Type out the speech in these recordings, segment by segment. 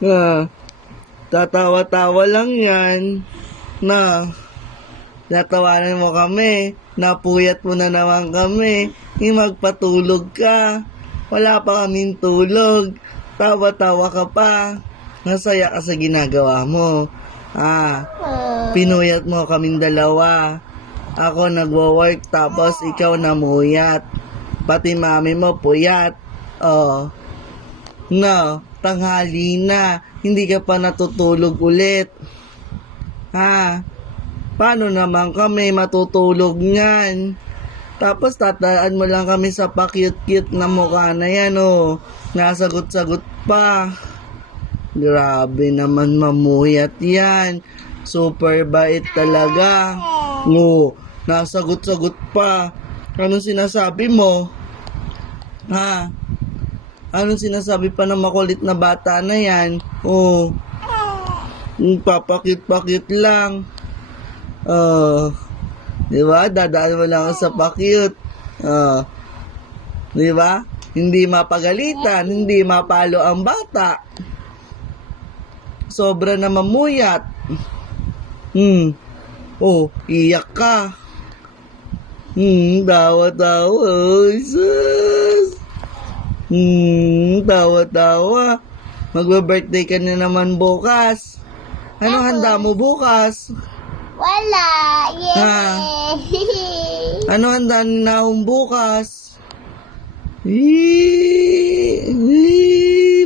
Ah, tatawa-tawa lang yan. Na, natawanan mo kami. Napuyat mo na naman kami. Magpatulog ka. Wala pa kaming tulog. Tawa-tawa ka pa. Nasaya ka sa ginagawa mo. Pinuyat mo kaming dalawa. Ako nagwo-work tapos ikaw namuyat. Pati mami mo puyat. Oh. No, tanghali na. Hindi ka pa natutulog ulit. Paano naman kami matutulog niyan? Tapos tataan mo lang kami sa pa-cute-cute na mukha na yan, oh. Nasagot-sagot pa. Grabe naman mamuyat yan. Super bait talaga. Oo, nasagot-sagot pa. Anong sinasabi mo? Anong sinasabi pa ng makulit na bata na yan? Oo. Papakit-pakit lang. Di ba? Dadaan mo lang sa pa-cute. Di ba? Hindi mapagalitan, hindi mapalo ang bata. Sobra na mamuyat. Iyak ka. Tawa-tawa. Sus. Tawa-tawa. Magbe-birthday ka na naman bukas. Ano handa mo bukas? Wala. Yay! Ano handa na bukas?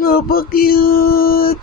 Papa cute.